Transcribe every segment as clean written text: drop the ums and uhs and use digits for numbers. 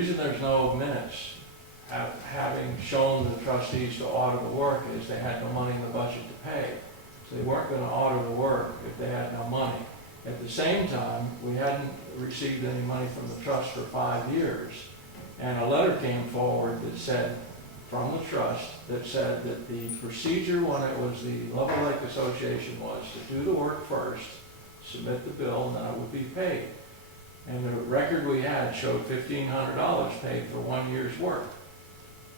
reason there's no minutes having shown the trustees to order the work is they had no money in the budget to pay. So they weren't gonna order the work if they had no money. At the same time, we hadn't received any money from the trust for 5 years. And a letter came forward that said, from the trust, that said that the procedure when it was the Level Lake Association was to do the work first, submit the bill, and then it would be paid. And the record we had showed $1,500 paid for 1 year's work.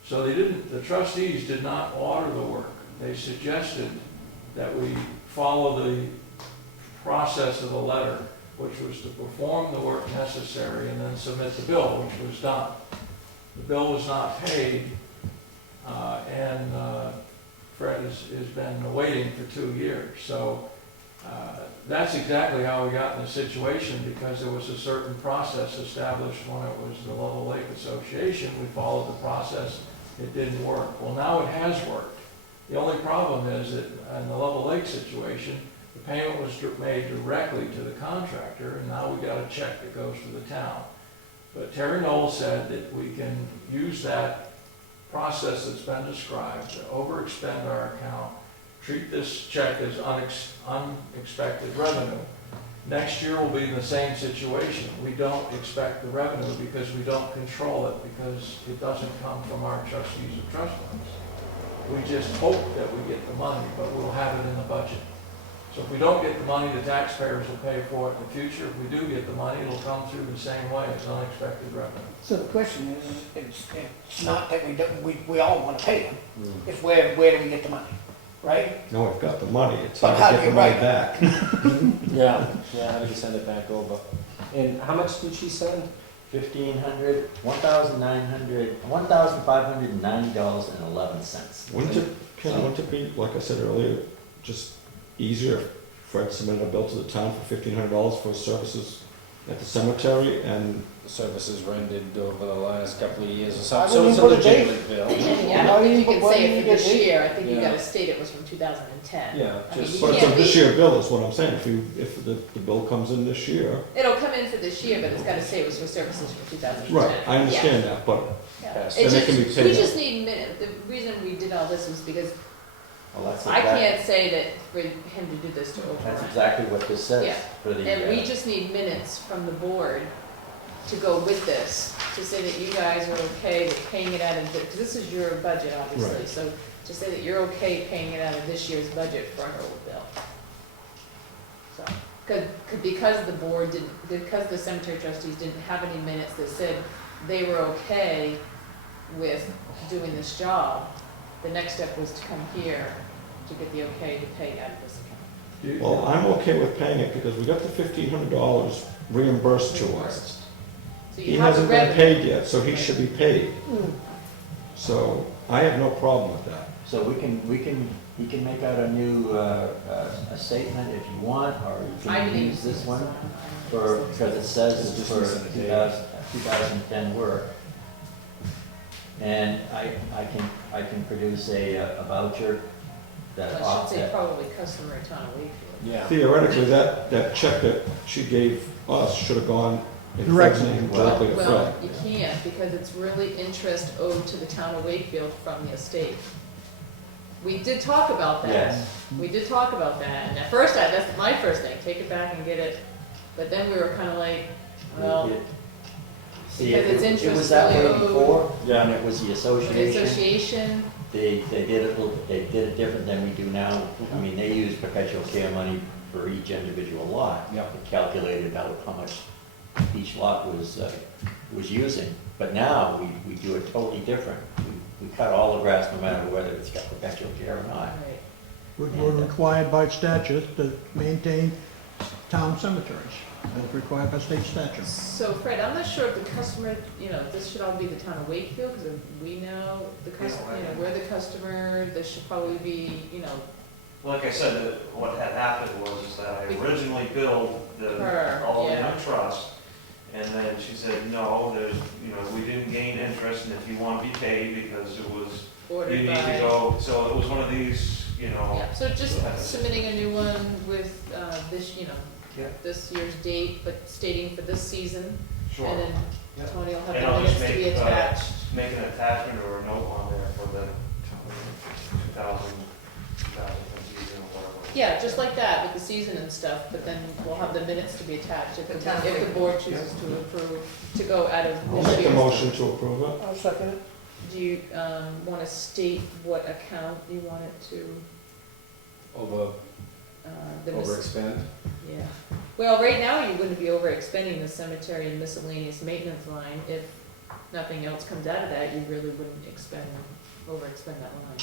So the trustees did not order the work. They suggested that we follow the process of the letter, which was to perform the work necessary and then submit the bill, which was done. The bill was not paid, and Fred has been waiting for 2 years. So that's exactly how we got in the situation, because there was a certain process established when it was the Level Lake Association. We followed the process. It didn't work. Well, now it has worked. The only problem is that in the Level Lake situation, the payment was made directly to the contractor, and now we got a check that goes to the town. But Terry Knoll said that we can use that process that's been described to overexpend our account, treat this check as unexpected revenue. Next year will be in the same situation. We don't expect the revenue because we don't control it, because it doesn't come from our trustees of trust funds. We just hope that we get the money, but we'll have it in the budget. So if we don't get the money, the taxpayers will pay for it in the future. If we do get the money, it'll come through the same way as unexpected revenue. So the question is, it's not that we all want to pay them. It's where do we get the money, right? No, we've got the money, it's But how how to do get you the money write back. Yeah, how did you send it back over? And how much did she send? $1,590, $1,590.11. Wouldn't it be, like I said earlier, just easier if Fred submitted a bill to the town for $1,500 for services at the cemetery, and Services rendered over the last couple of years or I something, so it's a wouldn't put a date. legitimate bill. Yeah, I don't think you can Why say do it you for this get year, I think you Yeah. gotta state it was from 2010. Yeah, I mean, just- you but it's can't a this be- year bill is what I'm saying. If the bill comes in this year. It'll come in for this year, but it's gotta say it was for services from 2010. Right, I understand that, but Yeah. Yes. It's And it can just- be we paid. just need minutes, the reason we did all this was because Well, that's I exactly, can't say that for him to do this to that's override. exactly what this says Yeah. for the. And we just need minutes from the board to go with this, to say that you guys are okay with paying it out of, because this is your budget, obviously, Right. so to say that you're okay paying it out of this year's budget for an old bill. So, because the board didn't, because the cemetery trustees didn't have any minutes that said they were okay with doing this job, the next step was to come here to get the okay to pay out of this account. well, I'm okay with paying it because we got the $1,500 reimbursed to us. So He you have the hasn't been revenue. paid yet, so he should be paid. So I have no problem with that. So he can make out a new, a statement if you want, or you I can believe use this one so. because it says It's it's just for missing a date. 2010 work. And I can produce a voucher that I should say offset. probably customer at town of Wakefield. Yeah. Theoretically, that check that she gave us should have gone in Fred's name directly to Well, Fred. you can't, because it's really interest owed to the town of Wakefield from the estate. We did talk about that. Yes. We did talk about that, and at first, that's my first thing, take it back and get it, but then we were kinda like, well, See, because it's it interest was that way really owed. before, Yeah. when it was the the association. association, They did it different than we do now. I mean, they use perpetual care money for each individual lot. Yep. It calculated out how much each lot was using. But now, we do it totally different. We cut all the grass no matter whether it's got perpetual care or not. right, We're required by statute to maintain town cemeteries, as required by state statute. so Fred, I'm not sure if the customer, this should all be the town of Wakefield, because we know the customer, we're the customer, this should probably be, Like I said, what had happened was that I originally billed Her, all in yeah. the trust, and then she said, no, we didn't gain interest, and if you want to be paid, because it was, you ordered need to by. go, so it was one of these, Yeah, so just submitting a new one with, this, Yeah. this year's date, but stating for this season, sure. and then Yeah. Tony will have And the I'll just minutes minutes to be attached. Make an attachment or a note on there for the 2000 season or whatever. Yeah, just like that, with the season and stuff, but then we'll have the minutes to be attached if the board chooses to approve, to go out of I'll this make a year's. motion to approve it. I'll second it. Do you, wanna state what account you want it to, the Overexpend? yeah. Well, right now, you wouldn't be overexpending the cemetery and miscellaneous maintenance line. If nothing else comes out of that, you really wouldn't overexpend that line,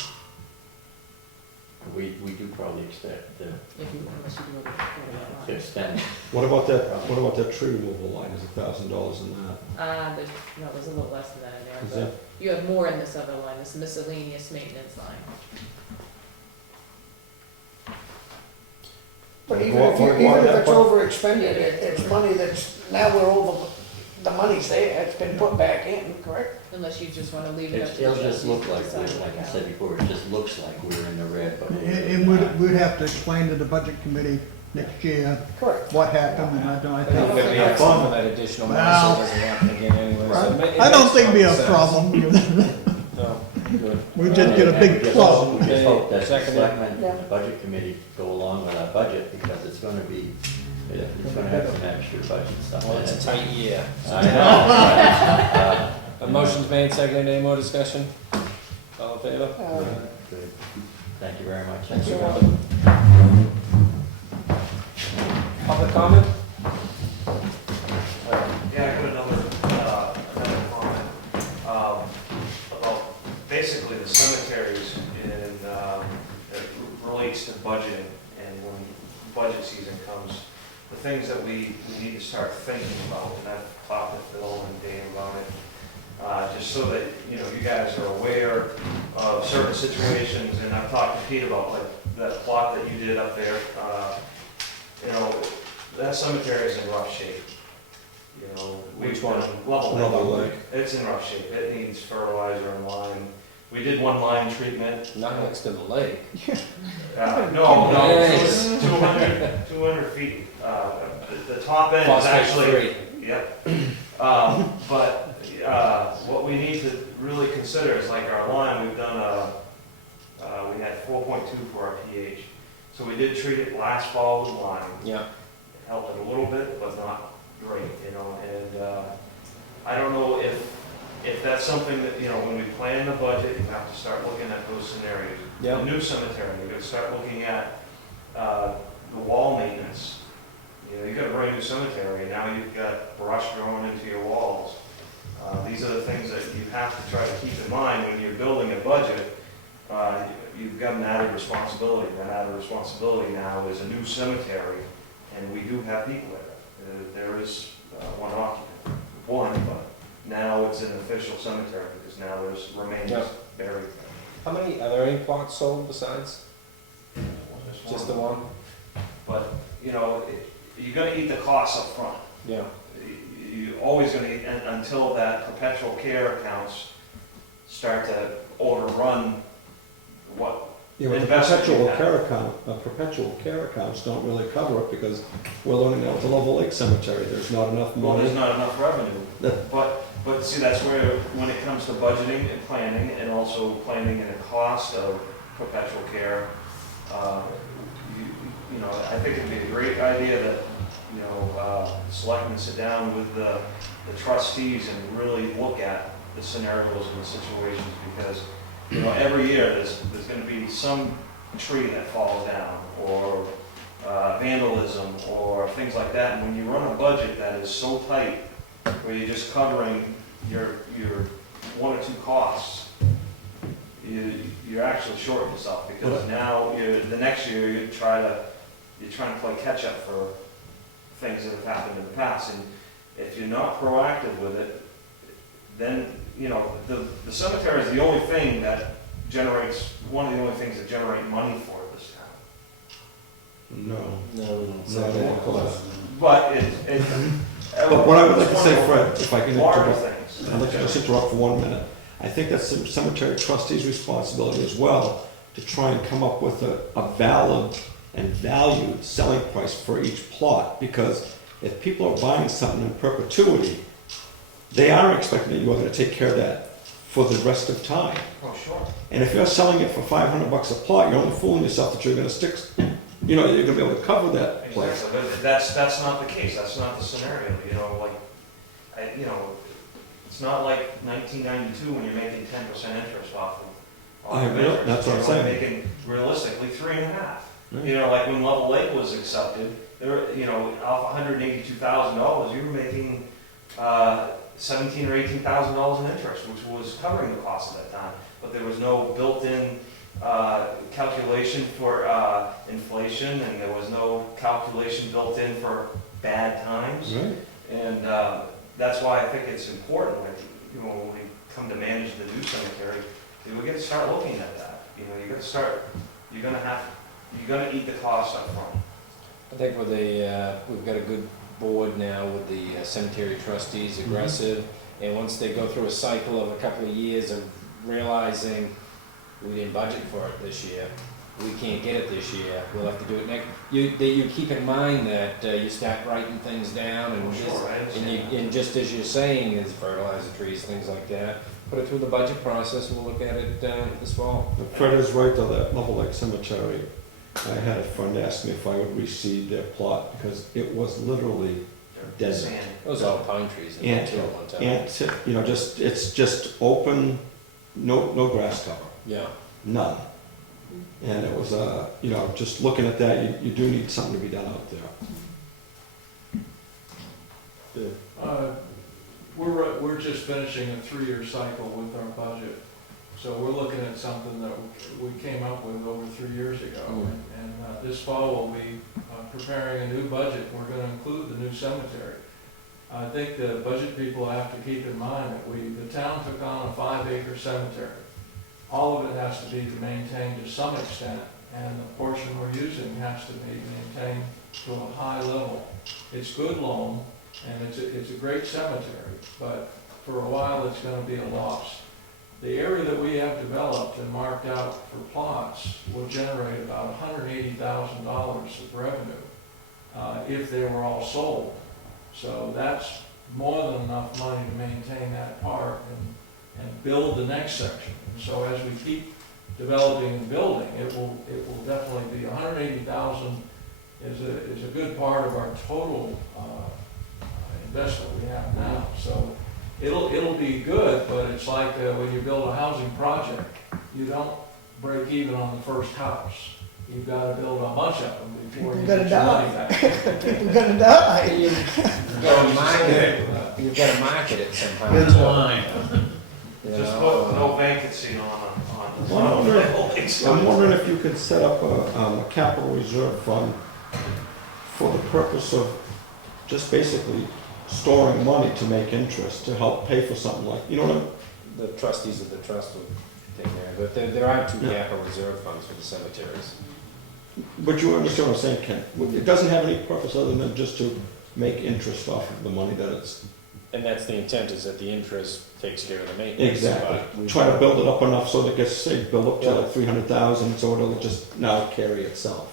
We do probably expect to unless you do over that line. expend. What about that tree removal line, is $1,000 in that? There's a little less than that in Is there, that, but you have more in this other line, this miscellaneous maintenance line. But even What- if what- it's what- overexpended, it's money that's, now we're over, the money's there, it's been put back in, correct? Unless you just wanna leave it up to the It'll just trustees look to like, decide like I what said before, it just looks like we're in the red, but. And we'd have to explain to the budget committee next year Correct. what happened, and I I think, think it'd be helpful for that additional money, so it doesn't happen again anyway. So it ma- I it don't makes think it'd be a common sense. problem. No, good. We'll just get a big We club. just hope that the Second. selectmen Yeah. and the budget committee go along with our budget, because it's gonna be, it's gonna have some extra budget stuff Well, in it's a it. tight year. I know. A motion's made, seconded, any more discussion? All in favor? Good. Thank you very much. Thank you. Public comment? Yeah, I got another comment, about basically the cemeteries and, it relates to budgeting, and when budget season comes, the things that we need to start thinking about, and I've talked to Phil and Dave about it, just so that, you guys are aware of certain situations, and I've talked to Pete about, like, that plot that you did up there, that cemetery is in rough shape. Which one? Level Lake. It's in rough shape. It needs fertilizer and lime. We did one lime treatment. Not next to the lake. No, Nice. it's 200 feet. The top end is Phosphate actually, free. yep. But what we need to really consider is like our lime, we've done we had 4.2 for our pH. So we did treat it last fall with lime. Yeah. It helped it a little bit, but not great, and I don't know if that's something that, when we plan the budget, you have to start looking at those scenarios. Yeah. The new cemetery, you're gonna start looking at the wall maintenance. You've got a brand new cemetery, and now you've got brush growing into your walls. These are the things that you have to try to keep in mind when you're building a budget. You've got an added responsibility. That added responsibility now is a new cemetery, and we do have people there. There is one occupant, but now it's an official cemetery because now there's remains Yeah. buried. Are there any plots sold besides just the one? But, you're gonna eat the costs up front. Yeah. You're always gonna eat, until that perpetual care accounts start to overrun what. Yeah, but the Investment perpetual care accounts don't really cover it, because we're learning now with the Level Lake Cemetery, there's not enough Well, money. there's not enough revenue. That- But see, that's where, when it comes to budgeting and planning, and also planning in the cost of perpetual care, I think it'd be a great idea that, selectmen sit down with the trustees and really look at the scenarios and the situations, because, every year there's gonna be some tree that falls down, or vandalism, or things like that. And when you run a budget that is so tight, where you're just covering your one or two costs, you're actually shorting yourself, because now the next year you're trying to play catch up for things that have happened in the past. And if you're not proactive with it, then the cemetery is the only thing that generates, one of the only things that generate money for this town. No. No. Not even close. But But what I would like to say, Fred, if I can larger interrupt, things. I'd like to just interrupt for 1 minute. I think that's the cemetery trustee's responsibility as well, to try and come up with a valid and valued selling price for each plot, because if people are buying something in perpetuity, they are expecting that you are gonna take care of that for the rest of time. Oh, sure. And if you're selling it for $500 a plot, you're only fooling yourself that you're gonna stick, you know, you're gonna be able to cover that place. Exactly, but that's not the case, that's not the scenario, you know, like, it's not like 1992 when you're making 10% interest off I of know, interest. that's what I'm You're only saying. making realistically 3.5. Right. You know, like when Level Lake was accepted, there, off $182,000, you were making $17,000 or $18,000 in interest, which was covering the cost at that time. But there was no built-in calculation for inflation, and there was no calculation built in for bad times. Right. And that's why I think it's important, like, when we come to manage the new cemetery, we're gonna start looking at that. You're gonna eat the cost up front. I think with we've got a good board now with the cemetery trustees, aggressive, and once they go through a cycle of a couple of years of realizing we didn't budget for it this year, we can't get it this year, we'll have to do it next. You keep in mind that you start writing things down and Sure, I understand. and just as you're saying, is fertilizer trees, things like that, put it through the budget process, we'll look at it this fall. Fred is right though, that Level Lake Cemetery, I had a friend ask me if I would reseed their plot, because it was literally dead. Sand. It was all pine trees in there too at one time. And, you know, it's just open, no grass cover, Yeah. none. And it was, you know, just looking at that, you do need something to be done out there. We're just finishing a 3-year cycle with our budget. So we're looking at something that we came up with over 3 years ago. And this fall we'll be preparing a new budget. We're gonna include the new cemetery. I think the budget people have to keep in mind that the town took on a 5-acre cemetery. All of it has to be maintained to some extent, and the portion we're using has to be maintained to a high level. It's good loam, and it's a great cemetery, but for a while it's gonna be a loss. The area that we have developed and marked out for plots will generate about $180,000 of revenue if they were all sold. So that's more than enough money to maintain that part and build the next section. And so as we keep developing and building, it will definitely be 180,000 is a good part of our total investment we have now. So it'll be good, but it's like when you build a housing project, you don't break even on the first house. You've got to build a bunch of them before you get your money back. People gonna die. You've got to market it. You've got to market it somehow. Good line. You Just know, put no vacancy on I'm wondering if you could set up a capital reserve fund for the purpose of just basically storing money to make interest, to help pay for something like, you know what I'm, The trustees of the trust will take care of it. There are 2 Yeah. capital reserve funds for the cemeteries. but you understand what I'm saying, Ken? It doesn't have any purpose other than just to make interest off of the money that it's, And that's the intent, is that the interest takes care of the maintenance. exactly. but we- Try to build it up enough so that it gets, say, build up to Yeah. like 300,000, so it'll just now carry itself.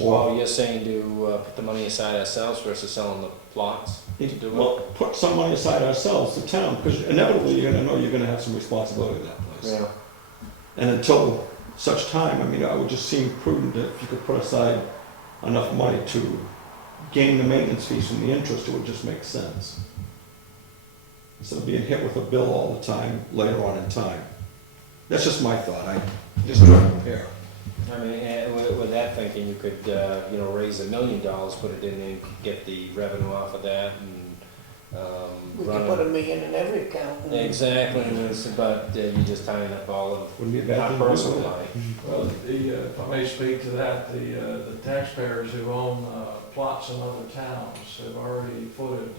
Well, you're saying to put the money aside ourselves versus selling the plots to do it? Well, put some money aside ourselves, the town, because inevitably you're gonna know you're gonna have some responsibility in that place. Yeah. And until such time, I mean, it would just seem prudent if you could put aside enough money to gain the maintenance fees from the interest, it would just make sense. Instead of being hit with a bill all the time, later on in time. That's just my thought, I just try to compare. I mean, with that thinking, you could, raise $1 million, put it in and get the revenue off of that and, We run could put it. $1 million in every account. and- Exactly, and it's about, you're just tying up all of Wouldn't be a bad our thing to do. personal money. Well, if I may speak to that, the taxpayers who own plots in other towns have already footed,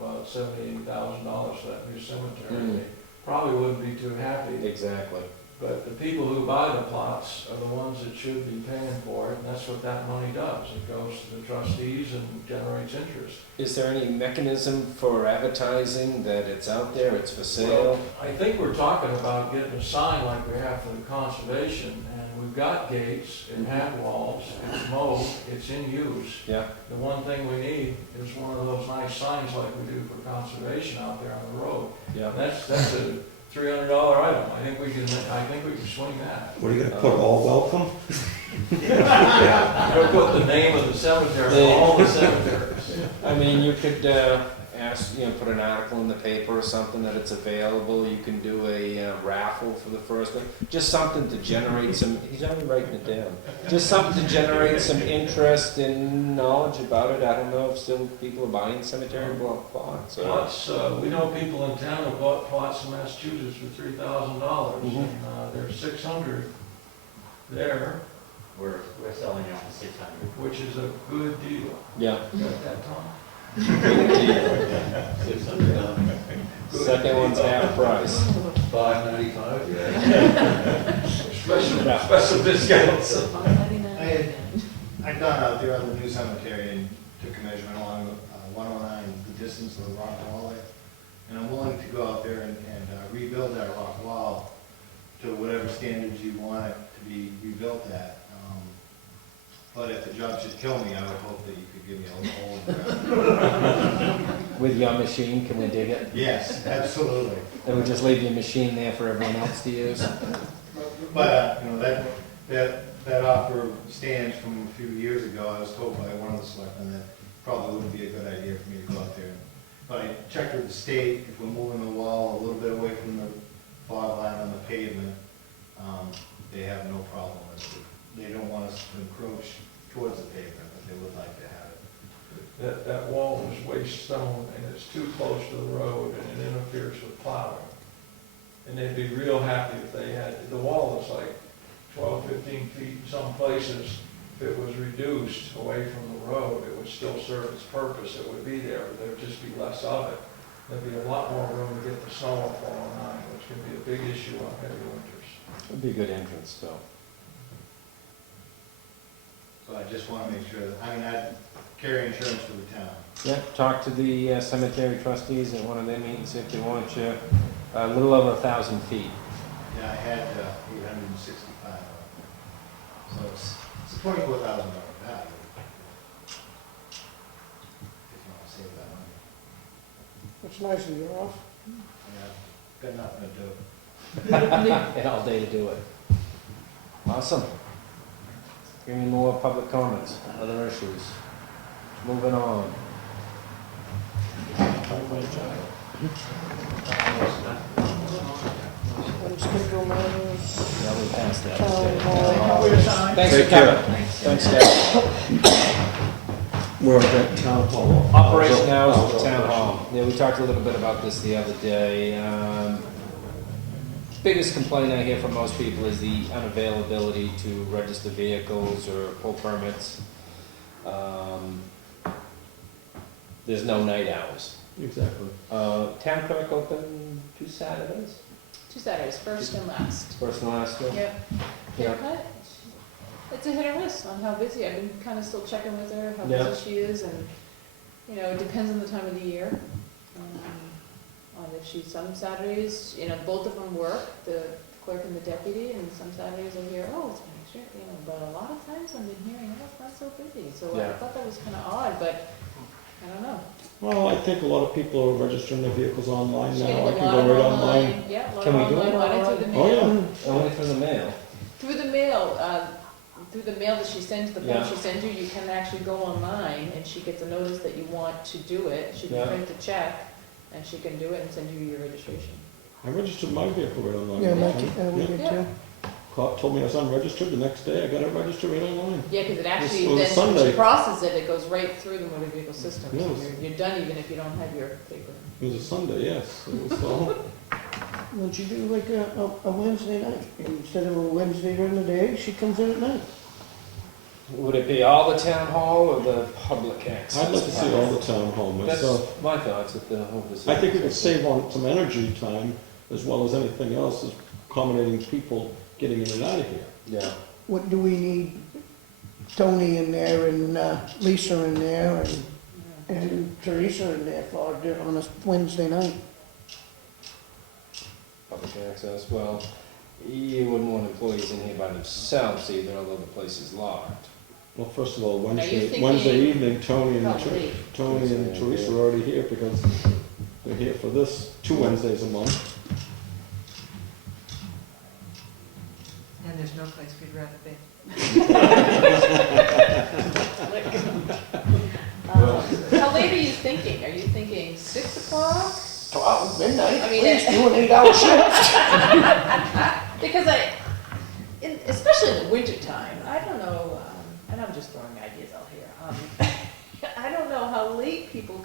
about $78,000 for that new cemetery. Mm. They probably wouldn't be too happy. Exactly. But the people who buy the plots are the ones that should be paying for it, and that's what that money does. It goes to the trustees and generates interest. Is there any mechanism for advertising that it's out there, it's for sale? Well, I think we're talking about getting a sign like we have for the conservation, and we've got gates, it had walls, it's mowed, it's in use. Yeah, The one thing we need is one of those nice signs like we do for conservation out there on the road. yeah. That's a $300 item. I think we can swing that. What are you gonna put, all welcome? We'll put the name of the cemetery, all the cemeteries. I mean, you could ask, put an article in the paper or something that it's available. You can do a raffle for the first one. Just something to generate some, he's only writing it down. Just something to generate some interest and knowledge about it. I don't know if still people are buying cemetery plots. Plots, we know people in town have bought plots in Massachusetts for $3,000, and there's 600 there, We're selling it for 600. which is a good deal. Yeah. Got that, Tom? 600. Second one's half price. $5.95, yeah. Special discounts. I've gone out there on the new cemetery and took a measurement along 109, the distance of the rock wall there. And I'm willing to go out there and rebuild that rock wall to whatever standards you want it to be rebuilt at. But if the job should kill me, I would hope that you could give me a little hole in the ground. With your machine, can we dig it? Yes, absolutely. And we just leave your machine there for everyone else to use? But, that offer stands from a few years ago. I was told by one of the selectmen that probably wouldn't be a good idea for me to go out there. But I checked with the state, if we're moving the wall a little bit away from the fog line on the pavement, they have no problem with it. They don't want us to encroach towards the pavement, but they would like to have it. That wall is waste stone, and it's too close to the road, and it interferes with plowing. And they'd be real happy if they had, the wall is like 12, 15 feet in some places. If it was reduced away from the road, it would still serve its purpose. It would be there, but there'd just be less of it. There'd be a lot more room to get the snow off all night, which can be a big issue on heavy winters. It'd be a good entrance, though. So I just want to make sure that, I'd carry insurance for the town. Yeah, talk to the cemetery trustees at one of their meetings if they want you a little over 1,000 feet. Yeah, I had 865 of them. So it's a $24,000 value. If you want to save that money. It's nice of you, Ralph. Yeah, got nothing to do. And all day to do it. Awesome. Give me more public comments, other issues. Moving on. Unscheduled matters. Yeah, we passed that. Town hall. Thanks for coming. Thanks, guys. We're at that town hall. Operation hours at the town hall. Yeah, we talked a little bit about this the other day. Biggest complaint I hear from most people is the unavailability to register vehicles or pull permits. There's no night hours. Exactly. Town clerk open 2 Saturdays? 2 Saturdays, first and last. First and last day? Yep. Haircut, it's a hit or miss on how busy. I've been kind of still checking with her, how Yeah. busy she is, and, it depends on the time of the year. On if she's, some Saturdays, both of them work, the clerk and the deputy, and some Saturdays I hear, oh, it's been extra, but a lot of times I've been hearing, oh, it's not so busy. So I Yeah. thought that was kind of odd, but I don't know. Well, I think a lot of people are registering their vehicles online She now. did I a can lot go of right online. Yeah, a lot Can of we do it online, running through the mail. Oh, yeah. Only through the mail. Through the mail that she sends, the form she sends you, you can actually go online, and she gets a notice that you want to do it. She Yeah. can print the check, and she can do it and send you your registration. I registered my vehicle right online. Yeah, we Yeah. did Yeah. too. Told me I was unregistered, the next day I got it registered right online. Yeah, because it actually, was a then Sunday. she processes it, it goes right through the motor vehicle system. So Yes. you're done even if you don't have your paper. It was a Sunday, yes. It was all, Would you do like a Wednesday night? Instead of a Wednesday during the day, she comes in at night. Would it be all the town hall or the public access? I'd like to see all the town hall myself. That's my thoughts at the whole I think it would save on some energy time as well as anything else. Is accommodating people getting in and out of here. Yeah. What do we need Tony in there and Lisa in there and Teresa in there for on a Wednesday night? Public access, well, you wouldn't want employees in here by themselves either, although the place is locked. Well, first of all, you Wednesday thinking evening, Tony and probably? Teresa are already here because they're here for this 2 Wednesdays a month. And there's no place we'd rather be. How late are you thinking? Are you thinking 6 o'clock? 12 midnight, I mean, please do an 8-hour shift. Because especially in the winter time, I don't know, and I'm just throwing ideas out here. I don't know how late people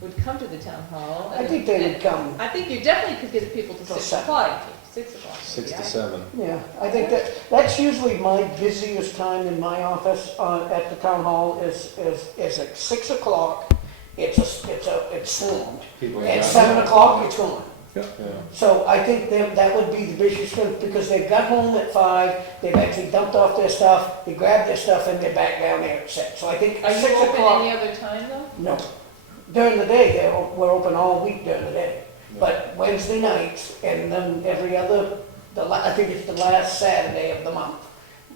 would come to the town hall. I think they would come. I think you definitely could get people to Till 6 7. o'clock. 6 o'clock. 6 yeah. to 7. Yeah, I think that's usually my busiest time in my office at the town hall is at 6 o'clock. It's slammed. People At got- 7 o'clock, it's gone. Yeah. So I think that would be the busiest thing, because they've got home at 5, they've actually dumped off their stuff, they grabbed their stuff, and they're back down there at 6. So I think Are you 6 open o'clock. any other time though? No. During the day, we're open all week during the day. But Wednesday nights, and then every other, I think it's the last Saturday of the month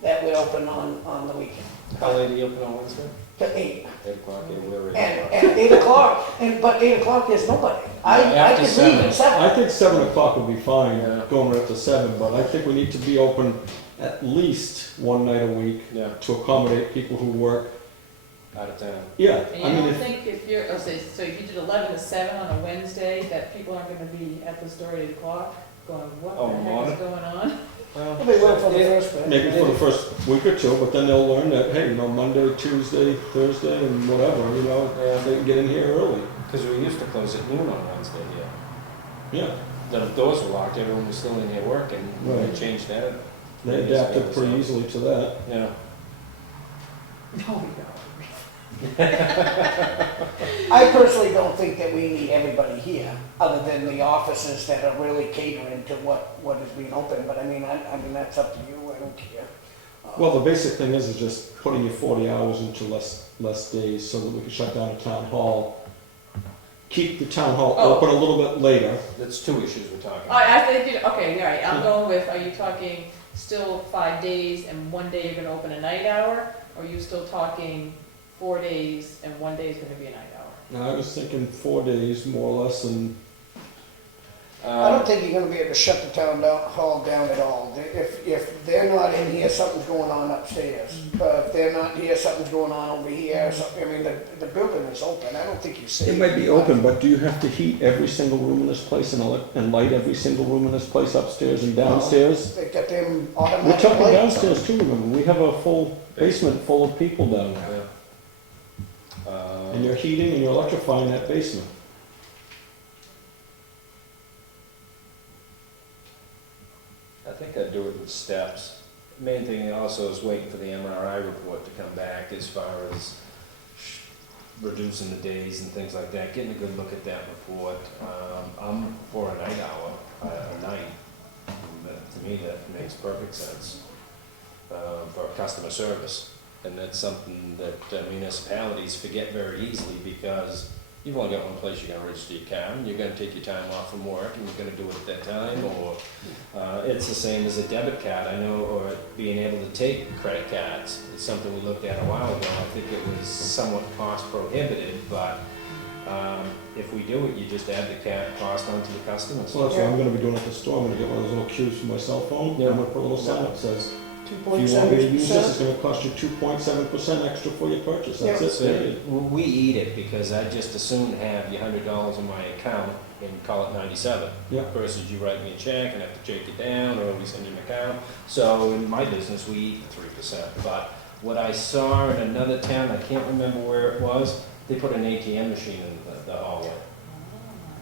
that we're open on the weekend. How late are you open on Wednesday? To 8. 8 o'clock, yeah, we're And ready. 8 o'clock, but 8 o'clock, there's nobody. I After could leave at 7. I think 7 o'clock would be fine, Yeah. going right up to 7, but I think we need to be open at least one night a week Yeah, to accommodate people who work. out of town. Yeah, And I you mean, don't if, think if you're, so if you did 11 to 7 on a Wednesday, that people aren't gonna be at the store at 8 o'clock going, what Oh, the heck morning? is going on? Well, They will for the first bit. maybe for the first week or two, but then they'll learn that, hey, Monday, Tuesday, Thursday, and whatever, they can get in here early. because we used to close at noon on Wednesday, yeah. Yeah, The doors were locked, everyone was still in here working. Right. They changed that. they adapted pretty easily to that. Yeah. No, we don't. I personally don't think that we need everybody here, other than the offices that are really catering to what is being open, but I mean, that's up to you, I don't care. Well, the basic thing is just putting your 40 hours into less days so that we can shut down the town hall. Keep the town hall Oh. open a little bit later. That's 2 issues we're talking about. I think, okay, all right, I'm going with, are you talking still 5 days and 1 day you're gonna open a night hour? Or are you still talking 4 days and 1 day is gonna be a night hour? Now, I was thinking 4 days, more or less, and I don't think you're gonna be able to shut the hall down at all. If they're not in here, something's going on upstairs. If they're not here, something's going on over here, I mean, the building is open, I don't think you see. it might be open, but do you have to heat every single room in this place and light every single room in this place upstairs and downstairs? They've got them We're automatic talking lights. downstairs too, remember, we have a full basement full of people down there. Yeah. And you're heating and you're electrifying that basement. I think I'd do it in steps. Main thing also is waiting for the MRI report to come back as far as reducing the days and things like that, getting a good look at that report. I'm for a night hour, a night. To me, that makes perfect sense for customer service. And that's something that municipalities forget very easily, because you've only got one place you're gonna register your car, and you're gonna take your time off from work, and you're gonna do it at that time, or it's the same as a debit card, I know, or being able to take credit cards. It's something we looked at a while ago. I think it was somewhat cost prohibitive, but if we do it, you just add the cost onto the customers. So that's what I'm gonna be doing at the store, I'm gonna get one of those little cubes for my cell phone, Yeah. I'm gonna put a little sign that says, if you want me to use this, it's gonna cost you 2.7% extra for your purchase, that's it, So, period. we eat it because I just as soon have your $100 in my account and call it 97. Yeah. Versus you write me a check and have to check it down, or we send you an account. So in my business, we eat the 3%. But what I saw in another town, I can't remember where it was, they put an ATM machine in the hallway.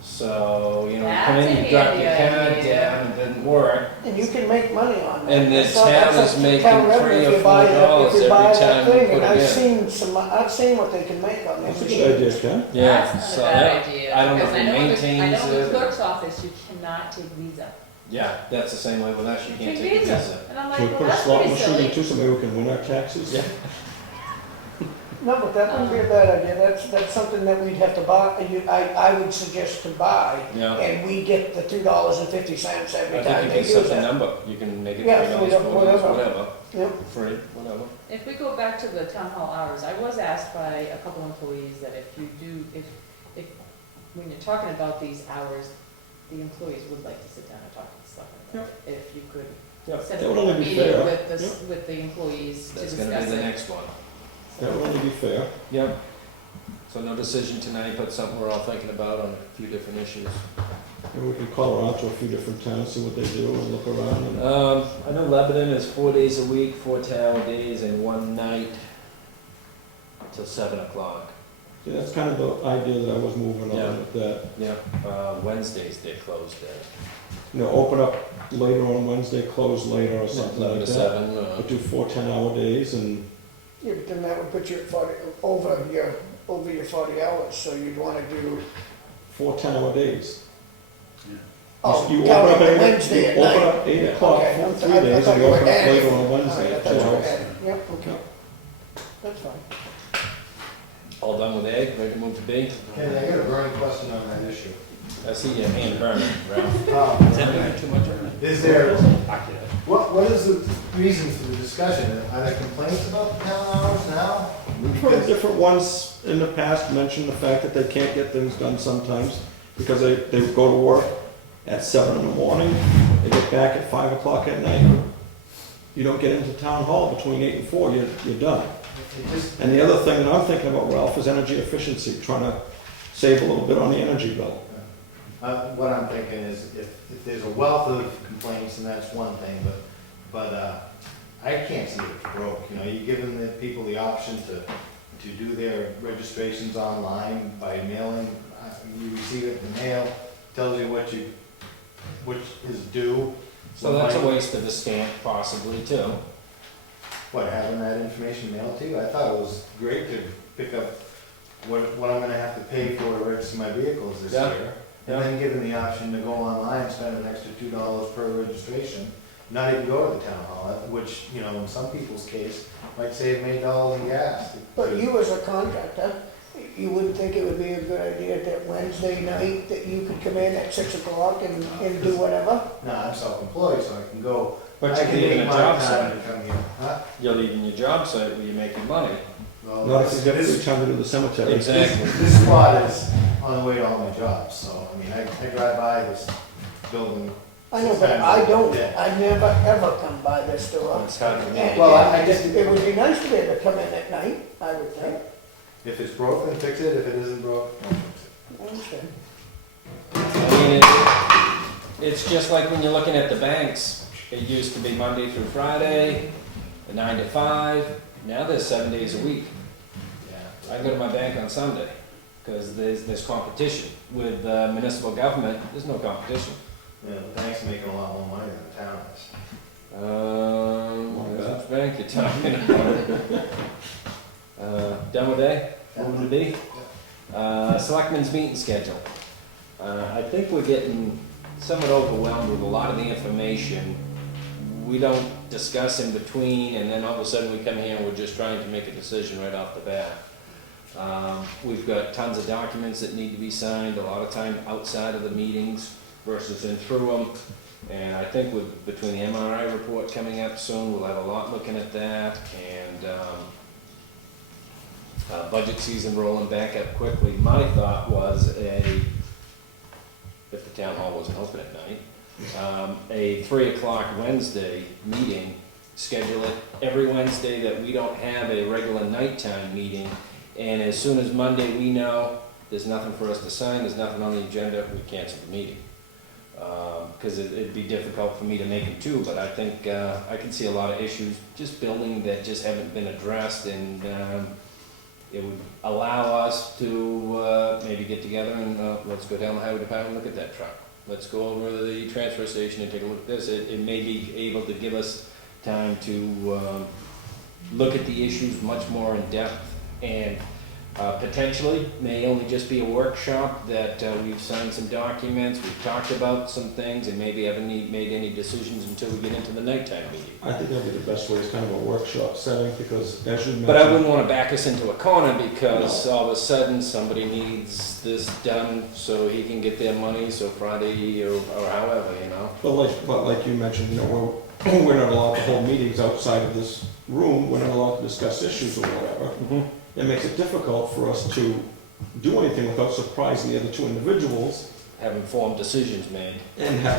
So, you come in, you drop your card down, it didn't work. And you can make money on that. And the So town that's is up to making town revenue $3 if or you buy that- $4 if you buy every that time you thing. put And it I've seen what they can make on That's that a good machine. idea, Ken. Yeah, That's so not a bad that, idea. I don't know if because he I know maintains in the it. clerk's office, you cannot take Visa. Yeah, that's the same way with us, you can't Take take a Visa. visa. And I'm like, Can we well, put a that's slot pretty machine in silly. too, so maybe we can win our taxes? Yeah. No, but that wouldn't be a bad idea, that's something that we'd have to buy, I would suggest to buy, Yeah. and we get the $2.50 every I time think they you can use set a it. number, you can make it Yeah, $3, $4, whatever. whatever, Yep. free, whatever. If we go back to the town hall hours, I was asked by a couple employees that if you do, if, when you're talking about these hours, the employees would like to sit down and talk to the selectmen about it. If you could Yep. set That up would a only be meeting fair. with the, Yep. with the employees to That's discuss gonna be the it. next one. That would only be fair. Yep. So no decision tonight, but something we're all thinking about on a few different issues. Maybe we can call around to a few different towns, see what they do, and look around, and I know Lebanon is 4 days a week, 4 10-hour days, and one night till 7 o'clock. see, that's kind of the idea that I was moving Yeah. on with that. Yep, Wednesdays they're closed You know, open up later on Wednesday, close later or at something 11 like to that. 7. But do 4 10-hour days, and Yeah, but then that would put you at 40, over your 40 hours, so you'd wanna do, 4 10-hour days. oh, You open counting up the at Wednesday you at open night. up 8 o'clock Okay, for I 3 thought days, and you you were open up adding. later on All right, Wednesday I at thought 2 you were hours. adding. Yep, okay, Yep. that's fine. All done with A, ready to move to B? Kenny, I got a burning question on that issue. I see your hand burning, Ralph. Too much on it? Is there, what is the reason for the discussion? Are there complaints about the town hours now? We've heard different ones in the past mention the fact that they can't get things done sometimes because they go to work at 7 in the morning, they get back at 5 o'clock at night. You don't get into town hall between 8 and 4, you're done. It just, And the other thing that I'm thinking about, Ralph, is energy efficiency, trying to save a little bit on the energy bill. what I'm thinking is if there's a wealth of complaints, and that's one thing, but I can't see it broke, you know, you're giving the people the option to do their registrations online by mailing, you receive it in the mail, tells you what is due. So that's a waste of a stamp possibly too. What, having that information mailed to you? I thought it was great to pick up what I'm gonna have to pay for to register my vehicles this Yeah. year. And then given the option to go online and spend an extra $2 per registration, not even go to the town hall, which, you know, in some people's case, might save many dollars in gas. But you as a contractor, you wouldn't think it would be a good idea that Wednesday night that you could come in at 6 o'clock and do whatever? No, I'm self-employed, so I can go, But I you're can leaving make a my job time site. and come here. Huh? You're leaving your job site where you're making money. Well, Not if you get this- free time to do the cemetery. Exactly. This spot is on the way to all my jobs, so, I mean, I drive by this building. I know, 6 but times I a don't, day. I never ever come by this door. It's hard to And- make. Well, I just- It would be nice to be able to come in at night, I would think. If it's broke, then fix it, if it isn't broke, don't fix it. I understand. I mean, it's just like when you're looking at the banks. It used to be Monday through Friday, 9 to 5. Now there's 7 days a week. I go to my bank on Sunday because there's competition. With municipal government, there's no competition. Yeah, the bank's making a lot more money than the town is. Which bank you're talking about? Done with A? Moving to B? Selectmen's meeting schedule. I think we're getting somewhat overwhelmed with a lot of the information. We don't discuss in between, and then all of a sudden we come here and we're just trying to make a decision right off the bat. We've got tons of documents that need to be signed, a lot of time outside of the meetings versus in through them. And I think between the MRI report coming up soon, we'll have a lot looking at that, and budget season rolling back up quickly. My thought was if the town hall wasn't open at night, a 3 o'clock Wednesday meeting, schedule it every Wednesday that we don't have a regular nighttime meeting. And as soon as Monday we know there's nothing for us to sign, there's nothing on the agenda, we cancel the meeting. Because it'd be difficult for me to make it too, but I think I can see a lot of issues just building that just haven't been addressed, and it would allow us to maybe get together and let's go down the highway department and look at that truck. Let's go over to the transfer station and take a look at this. It may be able to give us time to look at the issues much more in depth. And Potentially, may only just be a workshop that we've signed some documents, we've talked about some things, and maybe haven't made any decisions until we get into the nighttime meeting. I think that'd be the best way, is kind of a workshop setting, because as you mentioned. But I wouldn't want to back us into a corner because all of a sudden somebody needs this done so he can get their money, so Friday or however, you know. But like you mentioned, you know, we're not allowed to hold meetings outside of this room, we're not allowed to discuss issues or whatever. It makes it difficult for us to do anything without surprising the other two individuals Have informed decisions made. and have